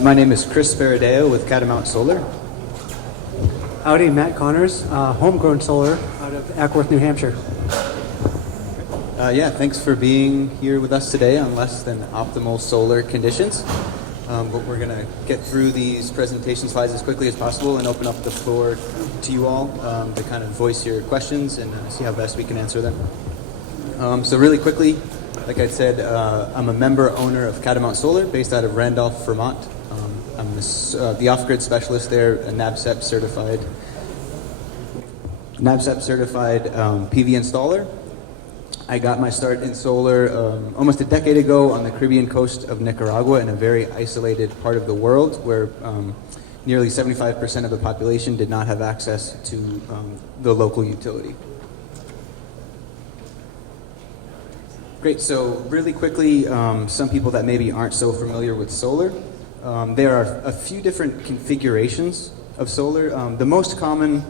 My name is Chris Sparadeo with Catamount Solar. Howdy, Matt Connors, homegrown solar out of Ackworth, New Hampshire. Yeah, thanks for being here with us today on less than optimal solar conditions. But we're going to get through these presentation slides as quickly as possible and open up the floor to you all to kind of voice your questions and see how best we can answer them. So really quickly, like I said, I'm a member owner of Catamount Solar based out of Randolph, Vermont. I'm the off-grid specialist there, a NABCEP certified PV installer. I got my start in solar almost a decade ago on the Caribbean coast of Nicaragua in a very isolated part of the world where nearly 75% of the population did not have access to the local utility. Great, so really quickly, some people that maybe aren't so familiar with solar, there are a few different configurations of solar. The most common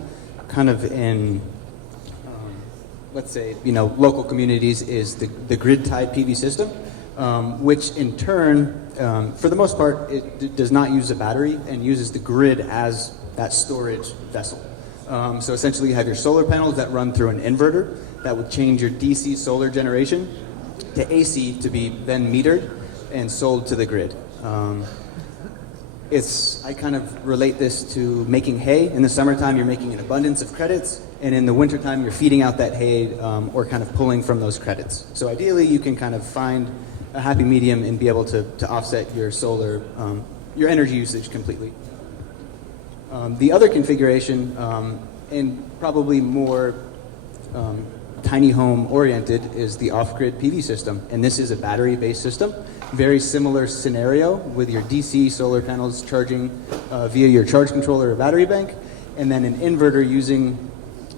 kind of in let's say, local communities is the grid-tied PV system, which in turn, for the most part, it does not use a battery and uses the grid as that storage vessel. So essentially you have your solar panels that run through an inverter that would change your DC solar generation to AC to be then metered and sold to the grid. I kind of relate this to making hay. In the summertime, you're making an abundance of credits, and in the wintertime, you're feeding out that hay or kind of pulling from those credits. So ideally, you can kind of find a happy medium and be able to offset your solar, your energy usage completely. The other configuration, and probably more tiny home oriented, is the off-grid PV system, and this is a battery-based system. Very similar scenario with your DC solar panels charging via your charge controller or battery bank, and then an inverter using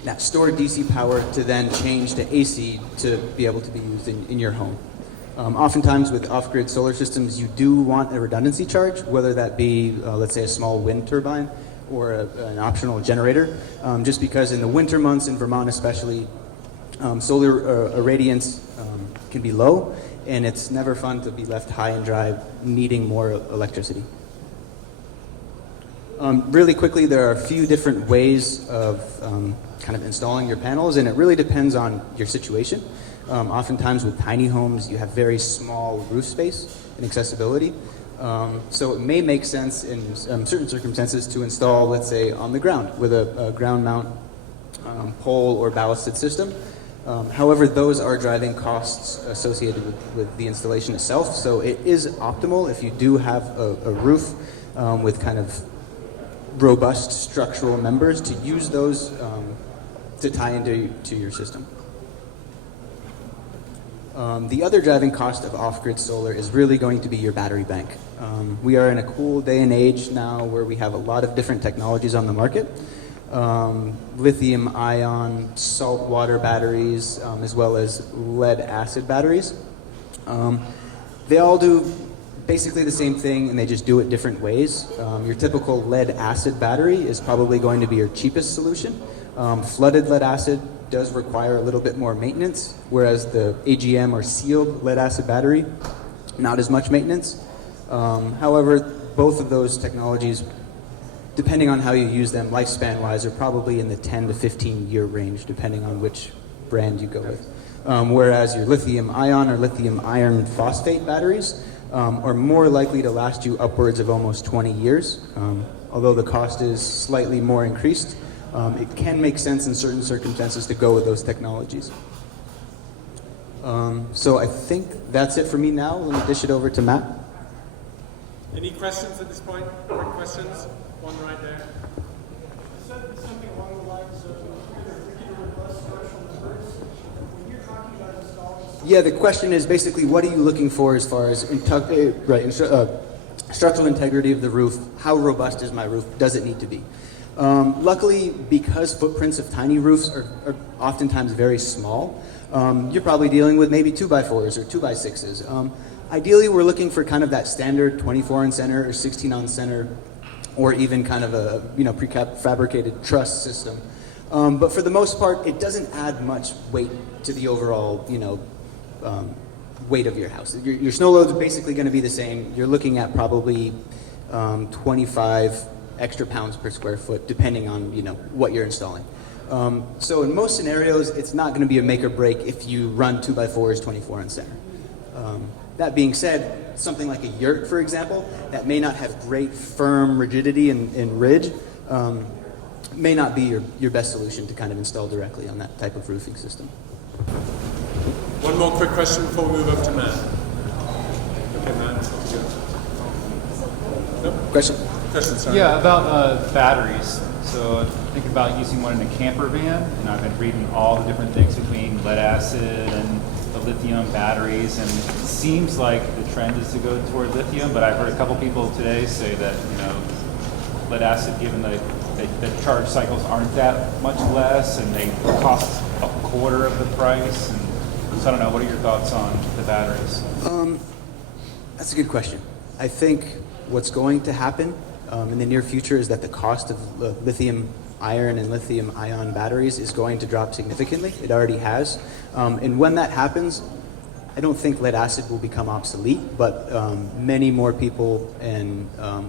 that stored DC power to then change to AC to be able to be used in your home. Oftentimes with off-grid solar systems, you do want a redundancy charge, whether that be, let's say, a small wind turbine or an optional generator, just because in the winter months in Vermont especially, solar irradiance can be low, and it's never fun to be left high and dry needing more electricity. Really quickly, there are a few different ways of kind of installing your panels, and it really depends on your situation. Oftentimes with tiny homes, you have very small roof space and accessibility. So it may make sense in certain circumstances to install, let's say, on the ground with a ground mount pole or ballasted system. However, those are driving costs associated with the installation itself, so it is optimal if you do have a roof with kind of robust structural members to use those to tie into your system. The other driving cost of off-grid solar is really going to be your battery bank. We are in a cool day and age now where we have a lot of different technologies on the market. Lithium ion, salt water batteries, as well as lead acid batteries. They all do basically the same thing, and they just do it different ways. Your typical lead acid battery is probably going to be your cheapest solution. Flooded lead acid does require a little bit more maintenance, whereas the AGM or sealed lead acid battery, not as much maintenance. However, both of those technologies, depending on how you use them, lifespan-wise, are probably in the 10 to 15-year range, depending on which brand you go with. Whereas your lithium ion or lithium iron phosphate batteries are more likely to last you upwards of almost 20 years. Although the cost is slightly more increased, it can make sense in certain circumstances to go with those technologies. So I think that's it for me now. Let me dish it over to Matt. Any questions at this point? Quick questions? One right there. Something along the lines of either robust structural members. When you're talking about installing. Yeah, the question is basically, what are you looking for as far as structural integrity of the roof? How robust is my roof? Does it need to be? Luckily, because footprints of tiny roofs are oftentimes very small, you're probably dealing with maybe 2x4s or 2x6s. Ideally, we're looking for kind of that standard 24 on center or 16 on center, or even kind of a prefabricated truss system. But for the most part, it doesn't add much weight to the overall weight of your house. Your snow loads are basically going to be the same. You're looking at probably 25 extra pounds per square foot, depending on what you're installing. So in most scenarios, it's not going to be a make or break if you run 2x4s 24 on center. That being said, something like a yurt, for example, that may not have great firm rigidity and ridge, may not be your best solution to kind of install directly on that type of roofing system. One more quick question before we move up to Matt. Okay, Matt. Nope. Question? Question, sorry. Yeah, about batteries. So thinking about using one in a camper van, and I've been reading all the different things between lead acid and the lithium batteries, and it seems like the trend is to go toward lithium, but I've heard a couple people today say that, lead acid, given the charge cycles aren't that much less, and they cost a quarter of the price. And so I don't know, what are your thoughts on the batteries? That's a good question. I think what's going to happen in the near future is that the cost of lithium iron and lithium ion batteries is going to drop significantly. It already has. And when that happens, I don't think lead acid will become obsolete, but many more people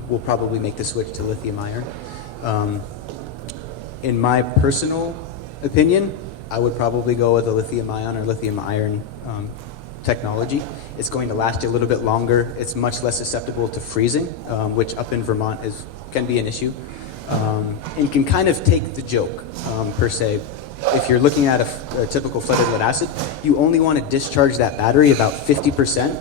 will probably make the switch to lithium iron. In my personal opinion, I would probably go with a lithium ion or lithium iron technology. It's going to last you a little bit longer. It's much less susceptible to freezing, which up in Vermont can be an issue, and can kind of take the joke, per se. If you're looking at a typical flooded lead acid, you only want to discharge that battery about 50%.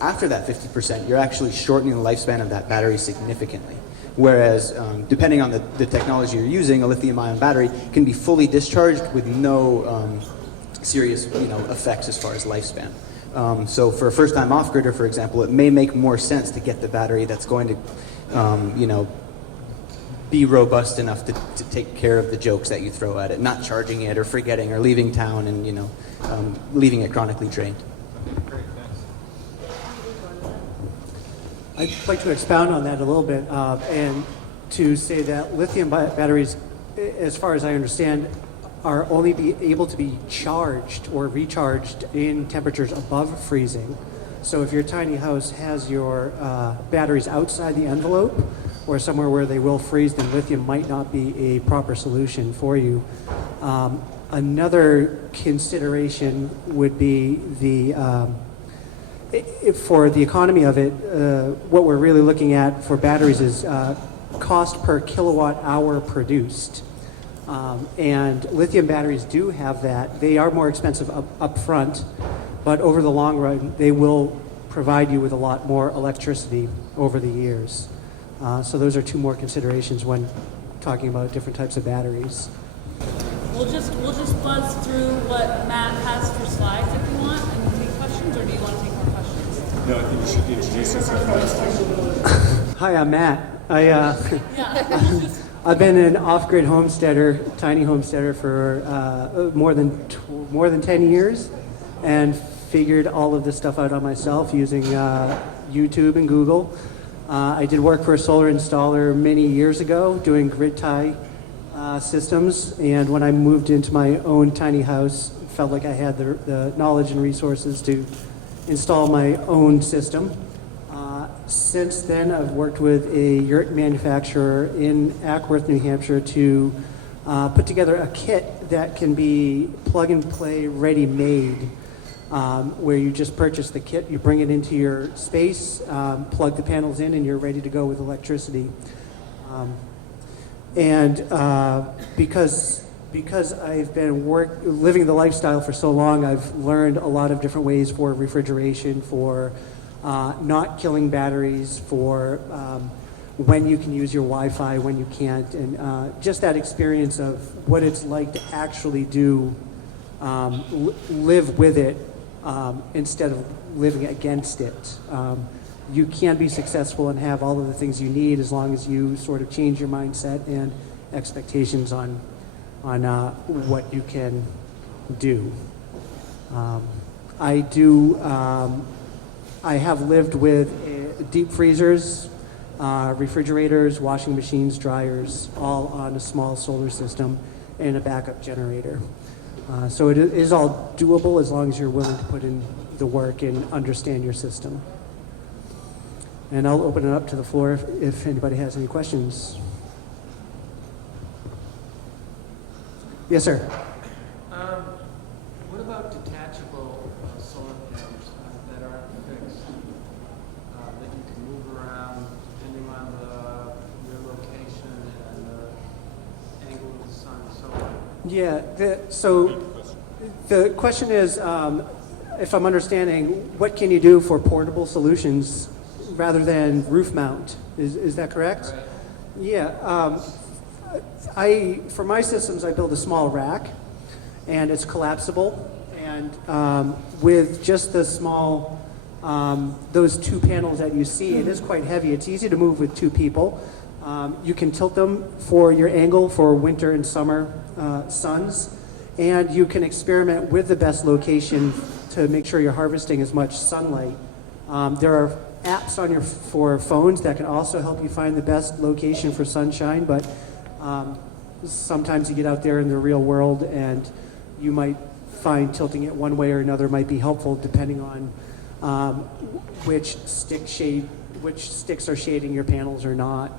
After that 50%, you're actually shortening the lifespan of that battery significantly. Whereas, depending on the technology you're using, a lithium-ion battery can be fully discharged with no serious effects as far as lifespan. So for a first-time off-gridder, for example, it may make more sense to get the battery that's going to be robust enough to take care of the jokes that you throw at it, not charging it or forgetting or leaving town and leaving it chronically drained. Great, thanks. I'd like to expound on that a little bit and to say that lithium batteries, as far as I understand, are only able to be charged or recharged in temperatures above freezing. So if your tiny house has your batteries outside the envelope or somewhere where they will freeze, then lithium might not be a proper solution for you. Another consideration would be for the economy of it, what we're really looking at for batteries is cost per kilowatt hour produced. And lithium batteries do have that. They are more expensive up front, but over the long run, they will provide you with a lot more electricity over the years. So those are two more considerations when talking about different types of batteries. We'll just buzz through what Matt has for slides if you want and take questions, or do you want to take more questions? No, I think you should introduce yourself. Hi, I'm Matt. Yeah. I've been an off-grid homesteader, tiny homesteader for more than 10 years, and figured all of this stuff out on myself using YouTube and Google. I did work for a solar installer many years ago doing grid tie systems, and when I moved into my own tiny house, felt like I had the knowledge and resources to install my own system. Since then, I've worked with a yurt manufacturer in Ackworth, New Hampshire to put together a kit that can be plug-and-play ready-made, where you just purchase the kit, you bring it into your space, plug the panels in, and you're ready to go with electricity. Because I've been living the lifestyle for so long, I've learned a lot of different ways for refrigeration, for not killing batteries, for when you can use your Wi-Fi, when you can't, and just that experience of what it's like to actually live with it instead of living against it. You can be successful and have all of the things you need as long as you sort of change your mindset and expectations on what you can do. I have lived with deep freezers, refrigerators, washing machines, dryers, all on a small solar system and a backup generator. So it is all doable as long as you're willing to put in the work and understand your system. And I'll open it up to the floor if anybody has any questions. Yes, sir. What about detachable solar panels that aren't fixed, that you can move around depending on your location and the angle of the sun and so on? Yeah, so the question is, if I'm understanding, what can you do for portable solutions rather than roof mount? Is that correct? Right. Yeah. For my systems, I build a small rack, and it's collapsible. And with just the small, those 2 panels that you see, it is quite heavy. It's easy to move with 2 people. You can tilt them for your angle for winter and summer suns, and you can experiment with the best location to make sure you're harvesting as much sunlight. There are apps on for phones that can also help you find the best location for sunshine, but sometimes you get out there in the real world and you might find tilting it one way or another might be helpful depending on which sticks are shading your panels or not.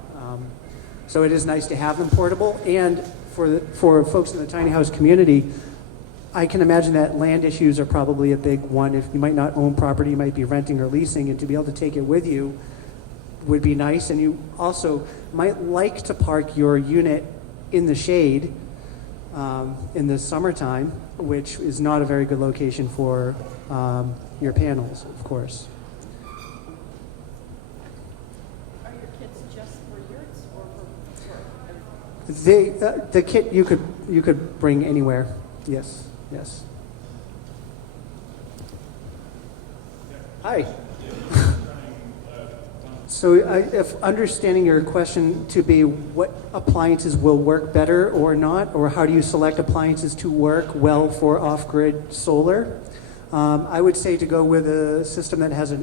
So it is nice to have them portable, and for folks in the tiny house community, I can imagine that land issues are probably a big one. If you might not own property, you might be renting or leasing, and to be able to take it with you would be nice. And you also might like to park your unit in the shade in the summertime, which is not a very good location for your panels, of course. Are your kits just for yurts or for everything? The kit you could bring anywhere. Yes. Yes. Hi. So if understanding your question to be what appliances will work better or not, or how do you select appliances to work well for off-grid solar, I would say to go with a system that has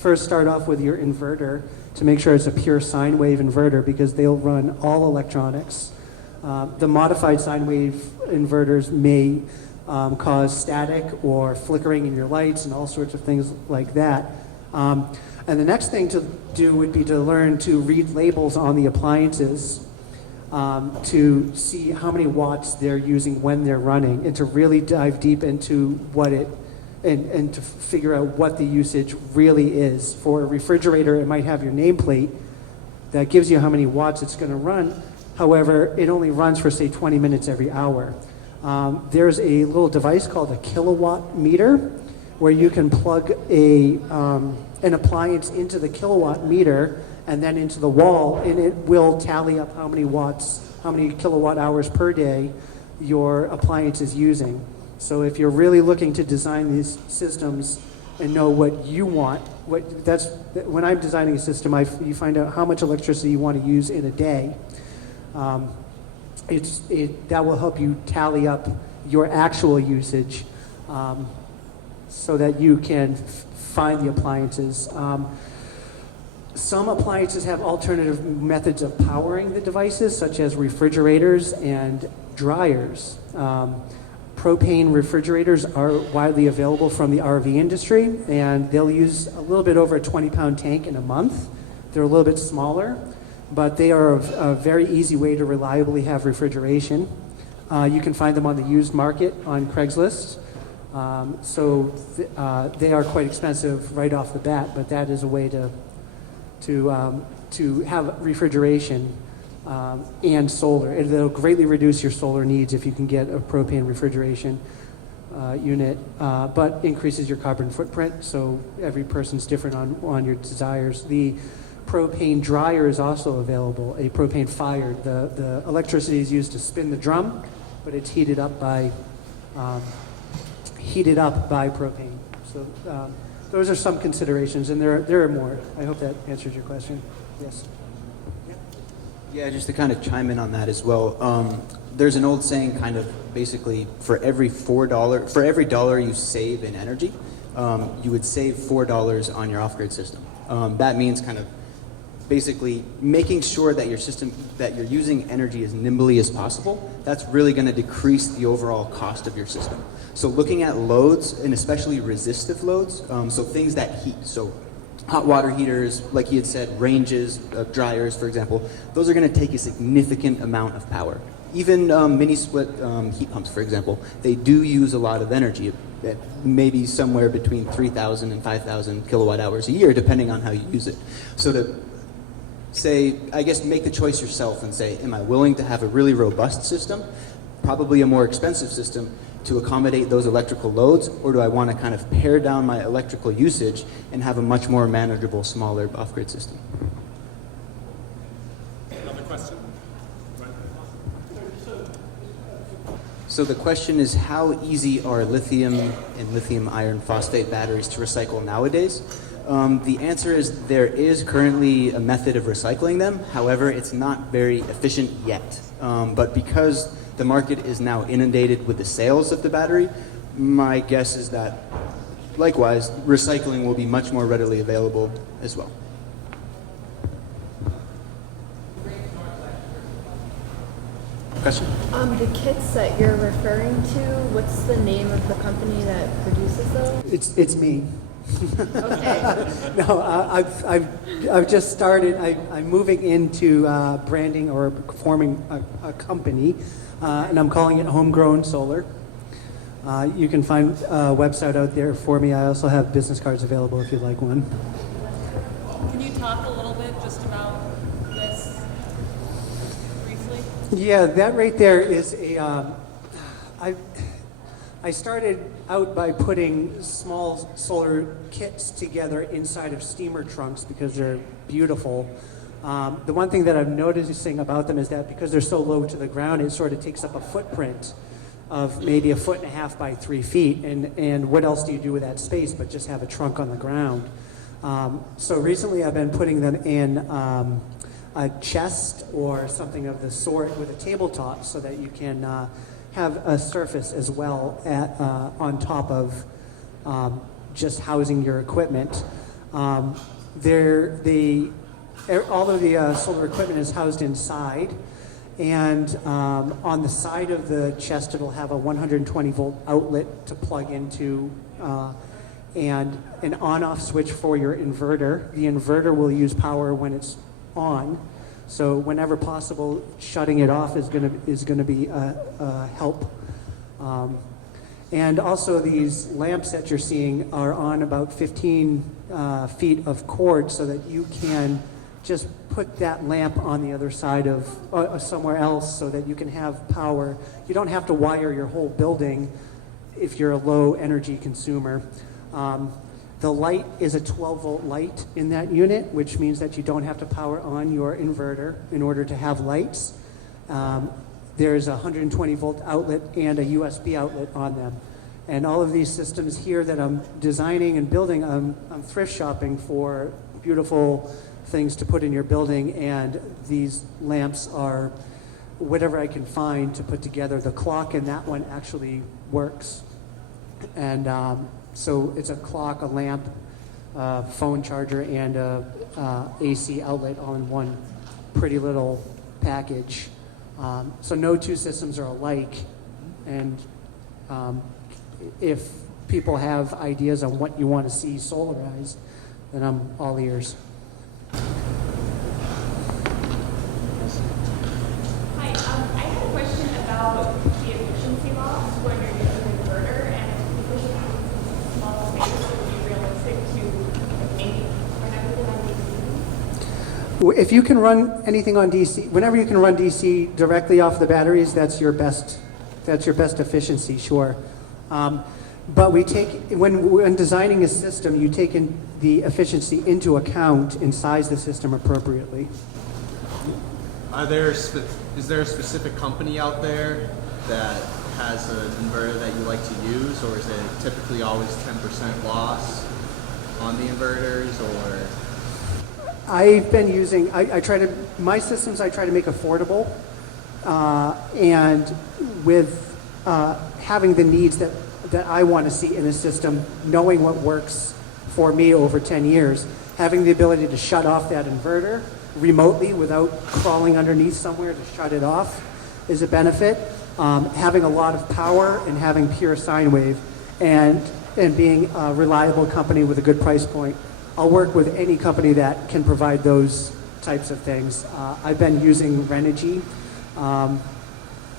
first start off with your inverter to make sure it's a pure sine wave inverter, because they'll run all electronics. The modified sine wave inverters may cause static or flickering in your lights and all sorts of things like that. And the next thing to do would be to learn to read labels on the appliances to see how many watts they're using when they're running, and to really dive deep into and to figure out what the usage really is. For a refrigerator, it might have your nameplate that gives you how many watts it's going to run. However, it only runs for, say, 20 minutes every hour. There's a little device called a kilowatt meter where you can plug an appliance into the kilowatt meter and then into the wall, and it will tally up how many watts, how many kilowatt hours per day your appliance is using. So if you're really looking to design these systems and know what you want, when I'm designing a system, you find out how much electricity you want to use in a day. That will help you tally up your actual usage so that you can find the appliances. Some appliances have alternative methods of powering the devices, such as refrigerators and dryers. Propane refrigerators are widely available from the RV industry, and they'll use a little bit over a 20-pound tank in a month. They're a little bit smaller, but they are a very easy way to reliably have refrigeration. You can find them on the used market on Craigslist. They are quite expensive right off the bat, but that is a way to have refrigeration and solar. It'll greatly reduce your solar needs if you can get a propane refrigeration unit, but increases your carbon footprint, so every person's different on your desires. The propane dryer is also available, a propane fired. The electricity is used to spin the drum, but it's heated up by propane. So those are some considerations, and there are more. I hope that answers your question. Yes. Yeah, just to kind of chime in on that as well. There's an old saying, kind of basically, for every dollar you save in energy, you would save $4 on your off-grid system. That means kind of basically making sure that your system, that you're using energy as nimbly as possible, that's really going to decrease the overall cost of your system. So looking at loads, and especially resistive loads, so things that heat, so hot water heaters, like he had said, ranges, dryers, for example, those are going to take a significant amount of power. Even mini split heat pumps, for example, they do use a lot of energy, maybe somewhere between 3,000 and 5,000 kilowatt hours a year, depending on how you use it. So to say, I guess make the choice yourself and say, am I willing to have a really robust system, probably a more expensive system, to accommodate those electrical loads, or do I want to kind of pare down my electrical usage and have a much more manageable, smaller off-grid system? Another question? Right. So the question is, how easy are lithium and lithium iron phosphate batteries to recycle nowadays? The answer is there is currently a method of recycling them. However, it's not very efficient yet. But because the market is now inundated with the sales of the battery, my guess is that, likewise, recycling will be much more readily available as well. Question? The kits that you're referring to, what's the name of the company that produces those? It's me. Okay. No, I've just started. I'm moving into branding or forming a company, and I'm calling it Homegrown Solar. You can find a website out there for me. I also have business cards available if you'd like one. Can you talk a little bit just about this briefly? Yeah, that right there is a. I started out by putting small solar kits together inside of steamer trunks because they're beautiful. The one thing that I'm noticing about them is that because they're so low to the ground, it sort of takes up a footprint of maybe 1.5 feet by 3 feet. And what else do you do with that space but just have a trunk on the ground? So recently I've been putting them in a chest or something of the sort with a tabletop so that you can have a surface as well on top of just housing your equipment. All of the solar equipment is housed inside, and on the side of the chest it'll have a 120 volt outlet to plug into and an on-off switch for your inverter. The inverter will use power when it's on. So whenever possible, shutting it off is going to be a help. And also these lamps that you're seeing are on about 15 feet of cord so that you can just put that lamp on the other side of somewhere else so that you can have power. You don't have to wire your whole building if you're a low energy consumer. The light is a 12 volt light in that unit, which means that you don't have to power on your inverter in order to have lights. There's a 120 volt outlet and a USB outlet on them. And all of these systems here that I'm designing and building, I'm thrift shopping for beautiful things to put in your building, and these lamps are whatever I can find to put together. The clock in that one actually works. And so it's a clock, a lamp, phone charger, and a AC outlet all in one pretty little package. So no two systems are alike. And if people have ideas on what you want to see solarized, then I'm all ears. Hi, I had a question about the efficiency loss when you're using an inverter, and efficiency in small spaces would be realistic to maybe run everything on DC. If you can run anything on DC, whenever you can run DC directly off the batteries, that's your best efficiency, sure. But we take, when designing a system, you take in the efficiency into account and size the system appropriately. Is there a specific company out there that has an inverter that you like to use, or is it typically always 10% loss on the inverters, or? I've been using, my systems I try to make affordable, and with having the needs that I want to see in a system, knowing what works for me over 10 years, having the ability to shut off that inverter remotely without crawling underneath somewhere to shut it off is a benefit. Having a lot of power and having pure sine wave and being a reliable company with a good price point. I'll work with any company that can provide those types of things. I've been using Renogy,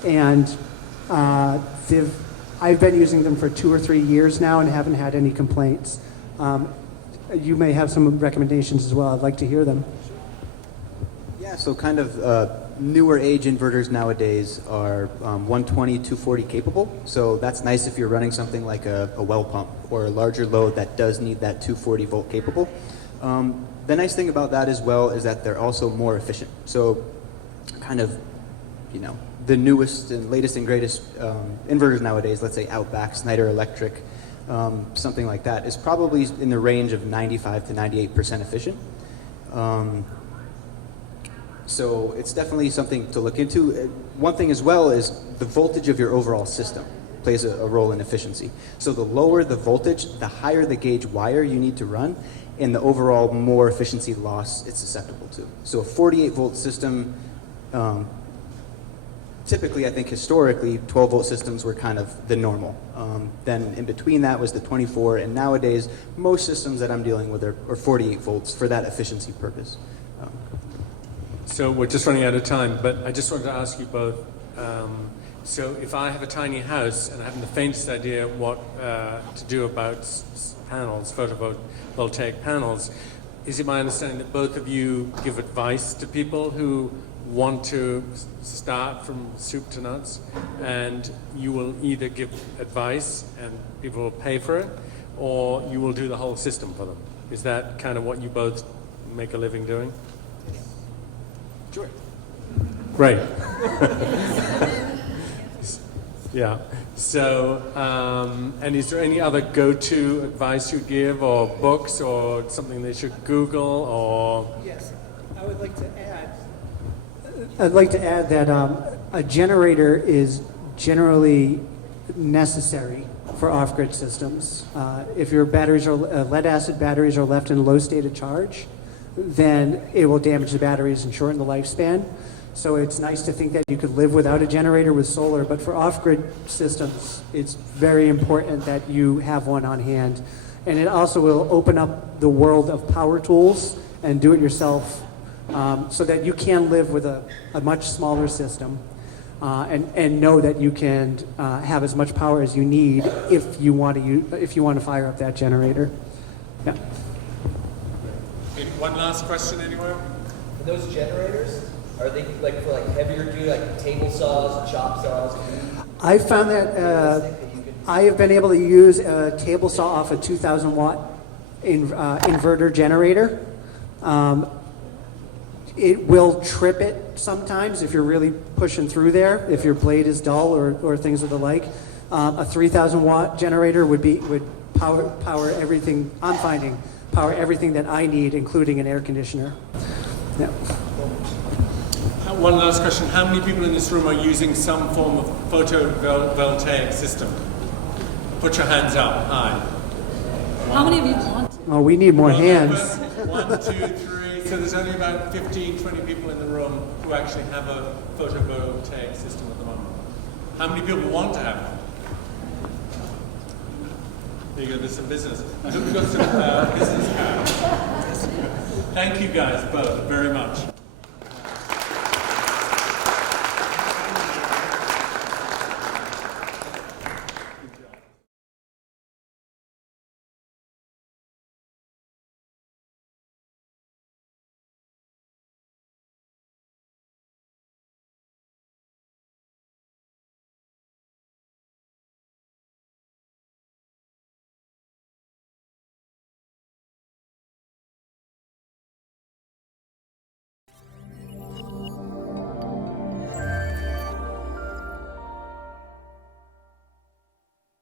and I've been using them for 2 or 3 years now and haven't had any complaints. You may have some recommendations as well. I'd like to hear them. Yeah, so kind of newer age inverters nowadays are 120, 240 capable. So that's nice if you're running something like a well pump or a larger load that does need that 240 volt capable. The nice thing about that as well is that they're also more efficient. So kind of, you know, the newest and latest and greatest inverters nowadays, let's say Outback, Snyder Electric, something like that, is probably in the range of 95 to 98% efficient. So it's definitely something to look into. One thing as well is the voltage of your overall system plays a role in efficiency. So the lower the voltage, the higher the gauge wire you need to run, and the overall more efficiency loss it's susceptible to. So a 48 volt system, typically I think historically 12 volt systems were kind of the normal. Then in between that was the 24, and nowadays most systems that I'm dealing with are 48 volts for that efficiency purpose. So we're just running out of time, but I just wanted to ask you both. So if I have a tiny house and I haven't the faintest idea what to do about panels, photovoltaic panels, is it my understanding that both of you give advice to people who want to start from soup to nuts, and you will either give advice and people will pay for it, or you will do the whole system for them? Is that kind of what you both make a living doing? Sure. Great. Yeah. So, and is there any other go-to advice you'd give, or books, or something they should Google, or? Yes, I would like to add. I'd like to add that a generator is generally necessary for off-grid systems. If your batteries are lead-acid batteries are left in a low state of charge, then it will damage the batteries and shorten the lifespan. So it's nice to think that you could live without a generator with solar, but for off-grid systems, it's very important that you have one on hand. And it also will open up the world of power tools and do-it-yourself, so that you can live with a much smaller system and know that you can have as much power as you need if you want to fire up that generator. Yeah. One last question, anywhere? Those generators, are they like for like heavier duty, like table saws and chop saws? I found that I have been able to use a table saw off a 2,000 watt inverter generator. It will trip it sometimes if you're really pushing through there, if your blade is dull or things of the like. A 3,000 watt generator would power everything. I'm finding power everything that I need, including an air conditioner. Yeah. One last question. How many people in this room are using some form of photovoltaic system? Put your hands up high. How many of you want to? Oh, we need more hands. 1, 2, 3. So there's only about 15, 20 people in the room who actually have a photovoltaic system at the moment. How many people want to have one? There you go, there's some business. I hope we've got some business cards. Thank you guys both very much.